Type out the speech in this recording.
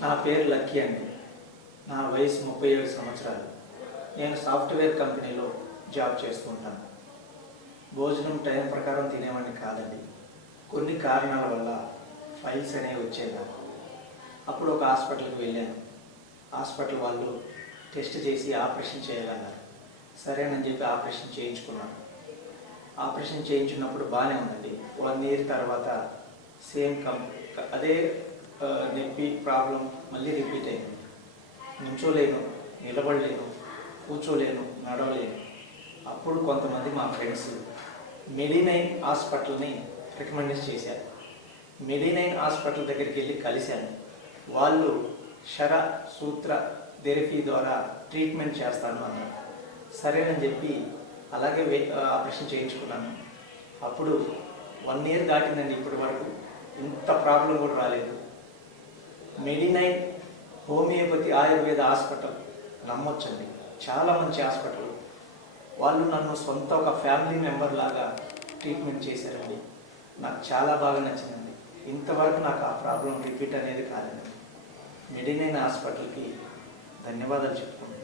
నా పేరు లక్కీ అండి. నా వయసు ముప్పై ఏడు సంవత్సరాలు. నేను సాఫ్ట్వేర్ కంపెనీలో జాబ్ చేస్తుంటాను. భోజనం టైం ప్రకారం తినేవాడిని కాదండి. కొన్ని కారణాల వల్ల ఫైల్స్ అనేవి వచ్చేది అప్పుడు ఒక హాస్పిటల్కి వెళ్ళాను. హాస్పిటల్ వాళ్ళు టెస్ట్ చేసి ఆపరేషన్ చేయాలన్నారు సరేనని చెప్పి ఆపరేషన్ చేయించుకున్నాను ఆపరేషన్ చేయించున్నప్పుడు బాగానే ఉందండి. వన్ ఇయర్ తర్వాత సేమ్ కం అదే నొప్పి ప్రాబ్లం మళ్ళీ రిపీట్ అయింది. నించోలేను నిలబడలేను కూర్చోలేను నడవలేను. అప్పుడు కొంతమంది మా ఫ్రెండ్స్ మెడినైన్ హాస్పిటల్ని రికమెండ్ చేశారు. మెడినైన్ హాస్పిటల్ దగ్గరికి వెళ్ళి కలిశాను. వాళ్ళు శర సూత్ర థెరపీ ద్వారా ట్రీట్మెంట్ చేస్తాను అన్నారు. సరేనని చెప్పి అలాగే వే ఆపరేషన్ చేయించుకున్నాను. అప్పుడు వన్ ఇయర్ దాటిందండి ఇప్పటి వరకు. ఇంత ప్రాబ్లం కూడా రాలేదు. మెడినైన్ హోమియోపతి ఆయుర్వేద హాస్పిటల్ నమ్మొచ్చండి చాలా మంచి హాస్పిటల్. వాళ్ళు నన్ను సొంత ఒక ఫ్యామిలీ మెంబర్ లాగా ట్రీట్మెంట్ చేశారండి. నాకు చాలా బాగా నచ్చిందండి. ఇంతవరకు నాకు ఆ ప్రాబ్లం రిపీట్ అనేది కాలేదండి మెడినైన్ హాస్పిటల్కి ధన్యవాదాలు చెప్పుకుంటున్నాను.